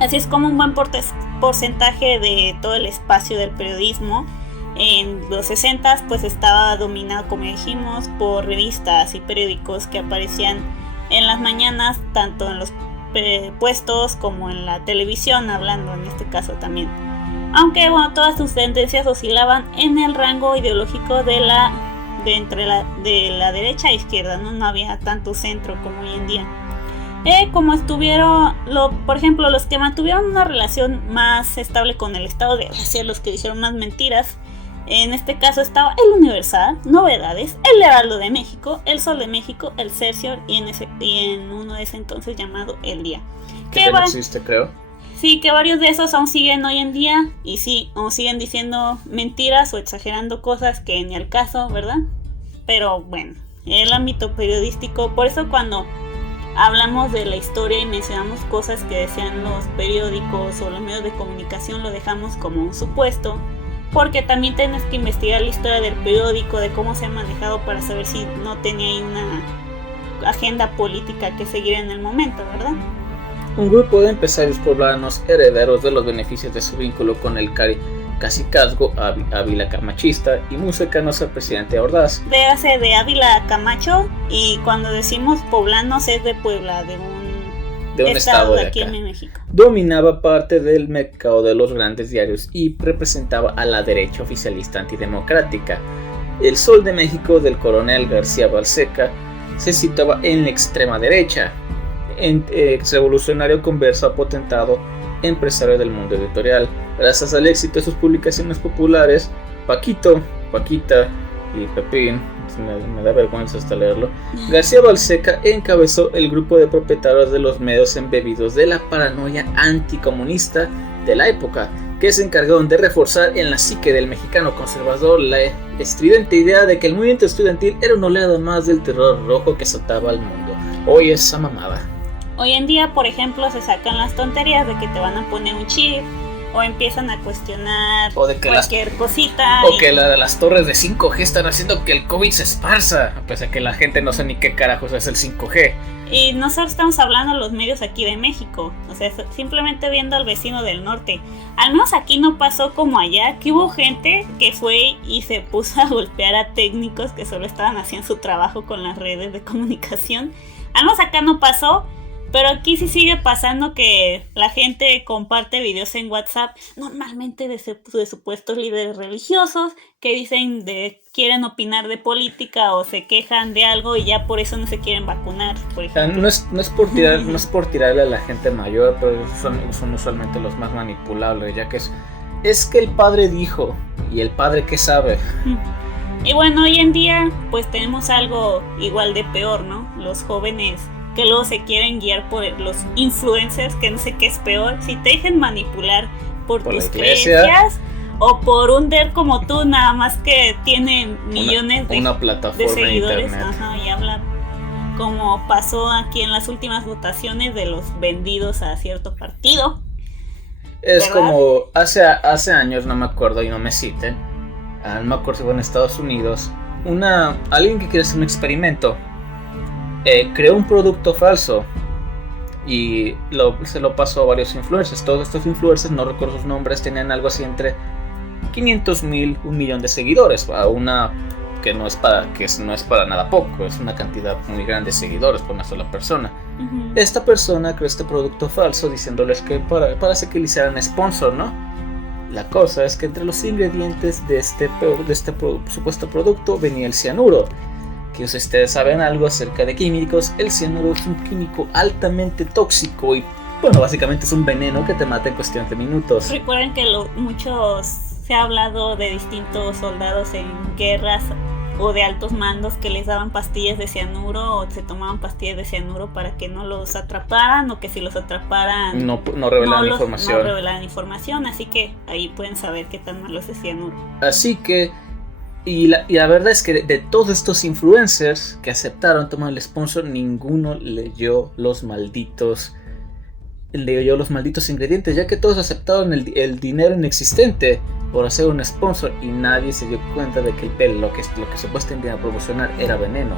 Así es como un buen porcentaje de todo el espacio del periodismo en los 60 pues estaba dominado, como dijimos, por revistas y periódicos que aparecían en las mañanas, tanto en los puestos como en la televisión, hablando en este caso también. Aunque bueno, todas sus tendencias oscilaban en el rango ideológico de la derecha a izquierda, no había tanto centro como hoy en día. Como estuvieron, por ejemplo, los que mantuvieron una relación más estable con el Estado de Gracia, los que dijeron más mentiras, en este caso estaba El Universal, Novedades, El Heraldo de México, El Sol de México, El Excelsior y en uno de ese entonces llamado El Día. Que no existe, creo. Sí, que varios de esos aún siguen hoy en día y sí, aún siguen diciendo mentiras o exagerando cosas que ni al caso, ¿verdad? Pero bueno, el ámbito periodístico, por eso cuando hablamos de la historia y mencionamos cosas que decían los periódicos o los medios de comunicación, lo dejamos como un supuesto, porque también tienes que investigar la historia del periódico, de cómo se ha manejado para saber si no tenía ahí una agenda política que seguir en el momento, ¿verdad? Un grupo de empresarios poblanos herederos de los beneficios de su vínculo con el cacicazgo Ávila Camachista y muy cercanos al presidente Ordaz. Véase de Ávila Camacho, y cuando decimos poblanos es de Puebla, de un estado de aquí en México. Dominaba parte del mercado de los grandes diarios y representaba a la derecha oficialista antidemocrática. El Sol de México del coronel García Balseca se situaba en la extrema derecha, revolucionario converso potentado, empresario del mundo editorial. Gracias al éxito de sus publicaciones populares, Paquita y Pepín, me da vergüenza hasta leerlo, García Balseca encabezó el grupo de propietarios de los medios embebidos de la paranoia anticomunista de la época, que se encargaron de reforzar en la psique del mexicano conservador la estridente idea de que el movimiento estudiantil era una oleada más del terror rojo que azotaba al mundo. Hoy es esa mamada. Hoy en día, por ejemplo, se sacan las tonterías de que te van a poner un chip, o empiezan a cuestionar o de que cualquier cosita. O que las torres de 5G están haciendo que el COVID se esparza, a pesar de que la gente no sabe ni qué carajos es el 5G. Y nosotros estamos hablando de los medios aquí de México, o sea, simplemente viendo al vecino del norte. Al menos aquí no pasó como allá, que hubo gente que fue y se puso a golpear a técnicos que solo estaban haciendo su trabajo con las redes de comunicación. Al menos acá no pasó. Pero aquí sí sigue pasando que la gente comparte videos en WhatsApp, normalmente de supuestos líderes religiosos, que dicen quieren opinar de política o se quejan de algo y ya por eso no se quieren vacunar, por ejemplo. No es por tirarle a la gente mayor, pero son usualmente los más manipulables, ya que es que el padre dijo, y el padre ¿qué sabe? Y bueno, hoy en día pues tenemos algo igual de peor, ¿no? Los jóvenes que luego se quieren guiar por los influencers, que no sé qué es peor, si te dejan manipular por tus creencias o por un der como tú, nada más que tiene millones una plataforma de seguidores, de internet. Ajá, y habla como pasó aquí en las últimas votaciones de los vendidos a cierto partido. Es ¿verdad? Como hace años, no me acuerdo y no me citen, no me acuerdo si fue en Estados Unidos, alguien que quiere hacer un experimento creó un producto falso y se lo pasó a varios influencers. Todos estos influencers, no recuerdo sus nombres, tenían algo así entre 500,000, 1,000,000 de seguidores. Que no es para nada poco, es una cantidad muy grande de seguidores por una sola persona. Uh-huh. Esta persona creó este producto falso diciéndoles que para hacer que le hicieran sponsor, ¿no? La cosa es que entre los ingredientes de este supuesto producto venía el cianuro. Que si ustedes saben algo acerca de químicos, el cianuro es un químico altamente tóxico y, bueno, básicamente es un veneno que te mata en cuestión de minutos. Recuerden que se ha hablado de distintos soldados en guerras o de altos mandos que les daban pastillas de cianuro o se tomaban pastillas de cianuro para que no los atraparan, o que si los atraparan no revelaran información. No revelaran información, así que ahí pueden saber qué tan malo es el cianuro. Así que, y la verdad es que de todos estos influencers que aceptaron tomar el sponsor, ninguno leyó los malditos ingredientes, ya que todos aceptaron el dinero inexistente por hacer un sponsor y nadie se dio cuenta de que lo que supuestamente iba a promocionar era veneno.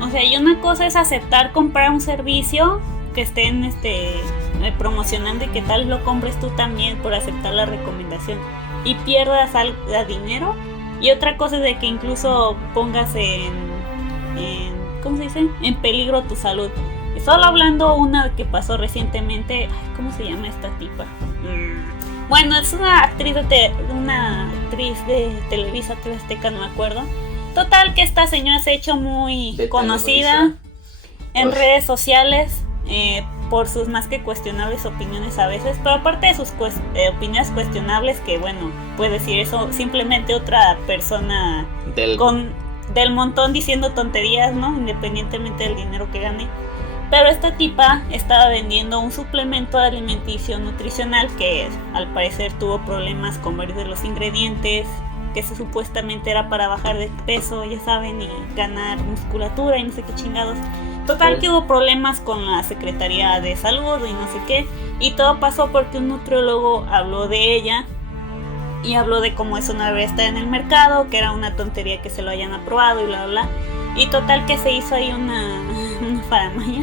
O sea, y una cosa es aceptar comprar un servicio que estén promocionando y que tal lo compres tú también por aceptar la recomendación y pierdas dinero, y otra cosa es de que incluso pongas ¿cómo se dice? En peligro tu salud. Solo hablando una que pasó recientemente. ¿Cómo se llama esta tipa? Bueno, es una actriz de Televisa, TV Azteca, no me acuerdo. Total, que esta señora se ha hecho muy conocida en redes sociales por sus más que cuestionables opiniones a veces. Pero aparte de sus opiniones cuestionables, que bueno, puede decir eso simplemente otra persona del montón diciendo tonterías, ¿no? Independientemente del dinero que gane. Pero esta tipa estaba vendiendo un suplemento alimenticio nutricional que al parecer tuvo problemas con varios de los ingredientes, que supuestamente era para bajar de peso, ya saben, y ganar musculatura y no sé qué chingados. Total, que hubo problemas con la Secretaría de Salud y no sé qué, y todo pasó porque un nutriólogo habló de ella y habló de cómo eso no debería estar en el mercado, que era una tontería que se lo hayan aprobado y bla bla bla. Y total, que se hizo ahí una faramaya.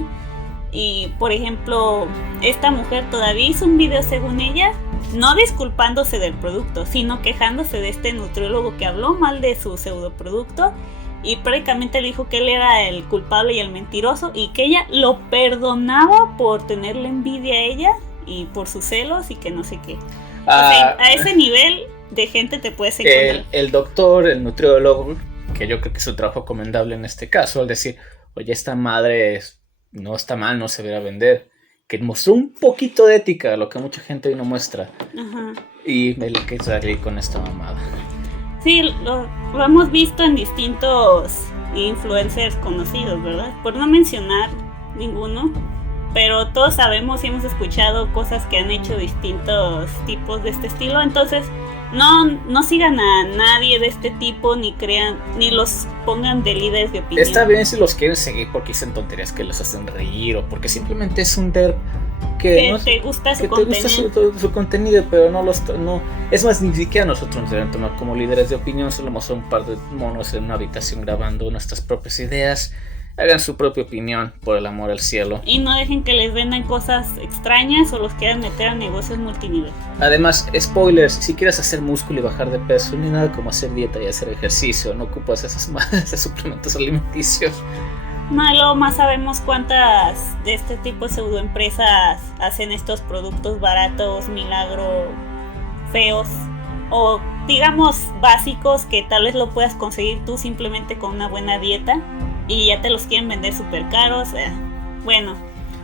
Y por ejemplo, esta mujer todavía hizo un video, según ella, no disculpándose del producto, sino quejándose de este nutriólogo que habló mal de su pseudoproducto y prácticamente le dijo que él era el culpable y el mentiroso, y que ella lo perdonaba por tenerle envidia a ella y por sus celos y que no sé qué. O sea, a ese nivel de gente te puedes encontrar. El doctor, el nutriólogo, que yo creo que es un trabajo recomendable en este caso, al decir, oye, esta madre no está mal, no se debería vender, que mostró un poquito de ética, lo que mucha gente hoy no muestra. Ajá. Y me lo que salí con esta mamada. Sí, lo hemos visto en distintos influencers conocidos, ¿verdad? Por no mencionar ninguno, pero todos sabemos y hemos escuchado cosas que han hecho distintos tipos de este estilo. Entonces no sigan a nadie de este tipo, ni crean, ni los pongan de líderes de opinión. Está bien si los quieren seguir porque dicen tonterías que los hacen reír, o porque simplemente es un derp que te gusta su contenido. Te gusta su contenido, pero no. Es más, ni siquiera nosotros como líderes de opinión somos un par de monos en una habitación grabando nuestras propias ideas. Hagan su propia opinión, por el amor al cielo. Y no dejen que les vendan cosas extrañas o los quieran meter a negocios multinivel. Además, spoilers, si quieres hacer músculo y bajar de peso, ni nada como hacer dieta y hacer ejercicio. No ocupas esos suplementos alimenticios. Malo, más sabemos cuántas de este tipo de pseudoempresas hacen estos productos baratos, milagro, feos, o digamos básicos, que tal vez lo puedas conseguir tú simplemente con una buena dieta, y ya te los quieren vender súper caros. Bueno,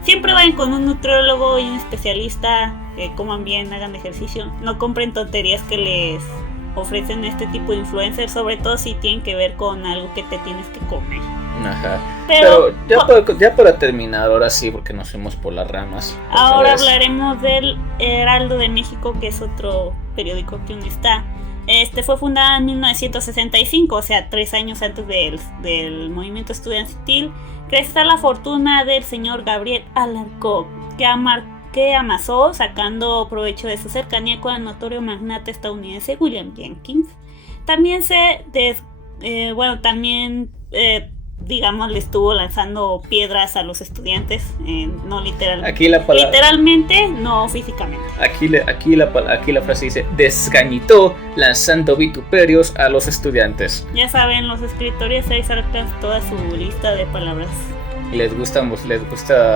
siempre vayan con un nutriólogo y un especialista, que coman bien, hagan ejercicio, no compren tonterías que les ofrecen este tipo de influencers, sobre todo si tienen que ver con algo que te tienes que comer. Ajá. Pero ya para terminar, ahora sí, porque nos fuimos por las ramas. Ahora hablaremos del Heraldo de México, que es otro periódico que aún está. Fue fundado en 1965, o sea, 3 años antes del movimiento estudiantil, gracias a la fortuna del señor Gabriel Alarcón, que amasó sacando provecho de su cercanía con el notorio magnate estadounidense William Jenkins. También se bueno, también, digamos, le estuvo lanzando piedras a los estudiantes, no literalmente. Aquí la palabra, literalmente, no físicamente. Aquí la frase dice: desgañitó lanzando vituperios a los estudiantes. Ya saben, los escritores ahí sacan toda su lista de palabras. Les gusta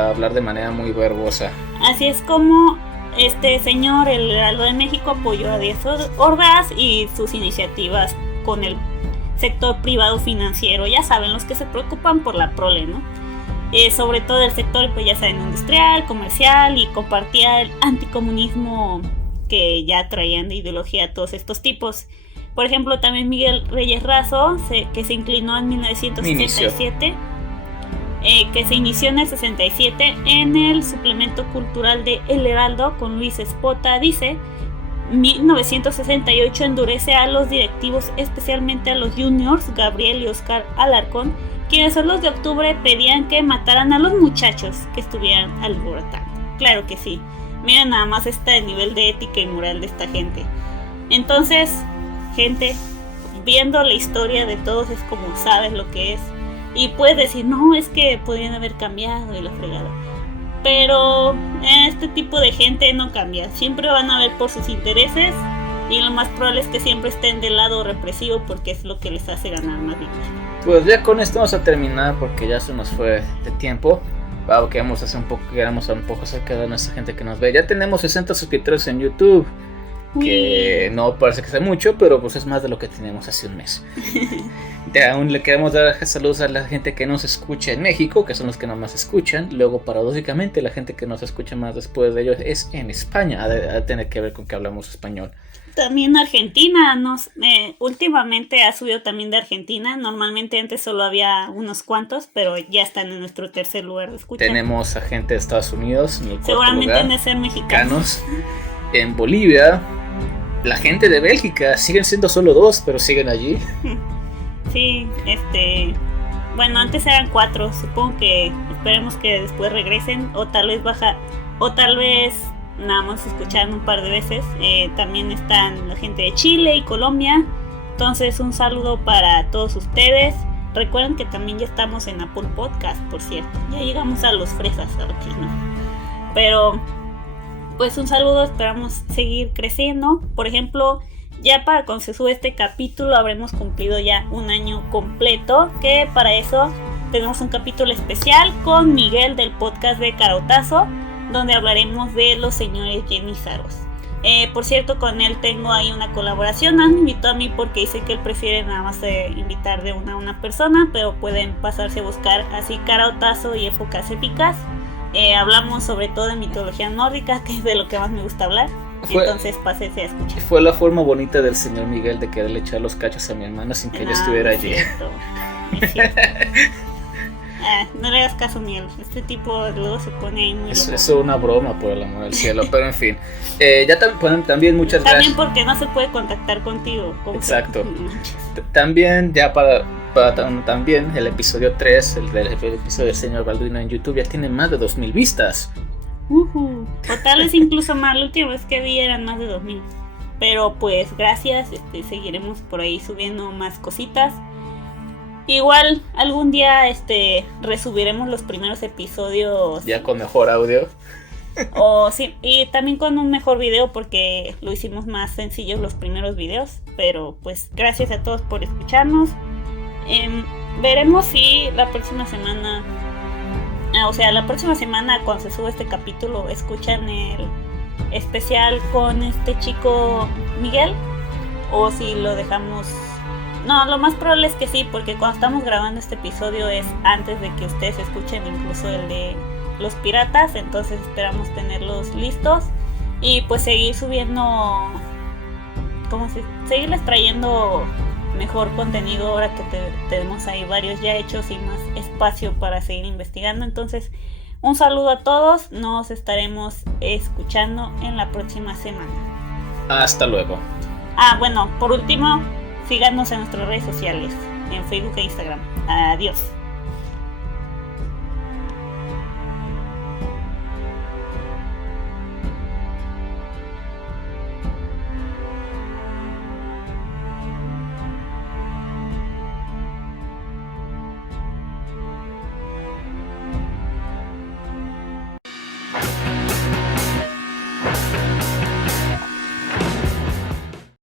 hablar de manera muy verbosa. Así es como este señor, el Heraldo de México, apoyó a 10 hordas y sus iniciativas con el sector privado financiero. Ya saben, los que se preocupan por la prole, ¿no? Sobre todo el sector, pues ya saben, industrial, comercial, y compartía el anticomunismo que ya traían de ideología todos estos tipos. Por ejemplo, también Miguel Reyes Razo, que se inclinó en 1967, que se inició en el 67 en el suplemento cultural de El Heraldo con Luis Espota, dice: 1968 endurece a los directivos, especialmente a los juniors Gabriel y Oscar Alarcón, quienes el 2 de octubre pedían que mataran a los muchachos que estuvieran alborotando. Claro que sí, miren nada más este nivel de ética y moral de esta gente. Entonces, gente, viendo la historia de todos es como sabes lo que es. Y puedes decir, no, es que podrían haber cambiado y la fregada. Pero este tipo de gente no cambia. Siempre van a ver por sus intereses. Y lo más probable es que siempre estén del lado represivo, porque es lo que les hace ganar más dinero. Pues ya con esto vamos a terminar, porque ya se nos fue de tiempo. Queremos hacer un poco acerca de nuestra gente que nos ve. Ya tenemos 60 suscriptores en YouTube. Que no parece que sea mucho, pero pues es más de lo que teníamos hace un mes. Aún le queremos dar saludos a la gente que nos escucha en México, que son los que no más escuchan. Luego, paradójicamente, la gente que nos escucha más después de ellos es en España. Ha de tener que ver con que hablamos español. También Argentina, últimamente ha subido también de Argentina. Normalmente antes solo había unos cuantos, pero ya están en nuestro tercer lugar de escucha. Tenemos a gente de Estados Unidos en el cuarto seguramente lugar. han de ser mexicanos. En Bolivia. La gente de Bélgica, siguen siendo solo 2, pero siguen allí. Sí, bueno, antes eran 4, supongo que esperemos que después regresen, o tal vez nada más escucharon un par de veces. También están la gente de Chile y Colombia, entonces un saludo para todos ustedes. Recuerden que también ya estamos en Apple Podcast, por cierto, ya llegamos a los fresas aquí, ¿no? Pero pues un saludo, esperamos seguir creciendo. Por ejemplo, ya para cuando se sube este capítulo habremos cumplido ya un año completo, que para eso tenemos un capítulo especial con Miguel del podcast de Carotazo, donde hablaremos de los señores Jenízaros. Por cierto, con él tengo ahí una colaboración. Me invitó a mí porque dice que él prefiere nada más invitar de una a una persona, pero pueden pasarse a buscar así Carotazo y Épocas Épicas. Hablamos sobre todo de mitología nórdica, que es de lo que más me gusta hablar. Entonces pásense a escuchar. Fue la forma bonita del señor Miguel de quererle echar los cachos a mi hermana sin que yo estuviera allí. Es cierto. No le hagas caso, Miguel. Este tipo luego se pone ahí muy loco. Es una broma, por el amor del cielo. Pero en fin, también muchas gracias. También porque no se puede contactar contigo. Exacto. También ya también el episodio 3, el episodio del señor Balduino en YouTube, ya tiene más de 2000 vistas. O tal vez incluso más. La última vez que vi eran más de 2000. Pero pues gracias, seguiremos por ahí subiendo más cositas. Igual algún día resubiremos los primeros episodios ya con mejor audio. Sí, y también con un mejor video, porque lo hicimos más sencillos los primeros videos. Pero pues gracias a todos por escucharnos. Veremos si la próxima semana, la próxima semana cuando se sube este capítulo, escuchan el especial con este chico Miguel, o si lo dejamos. No, lo más probable es que sí, porque cuando estamos grabando este episodio es antes de que ustedes escuchen incluso el de los piratas, entonces esperamos tenerlos listos y pues seguir subiendo, seguirles trayendo mejor contenido ahora que tenemos ahí varios ya hechos y más espacio para seguir investigando. Entonces, un saludo a todos, nos estaremos escuchando en la próxima semana. Hasta luego. Bueno, por último, síganos en nuestras redes sociales, en Facebook e Instagram. Adiós.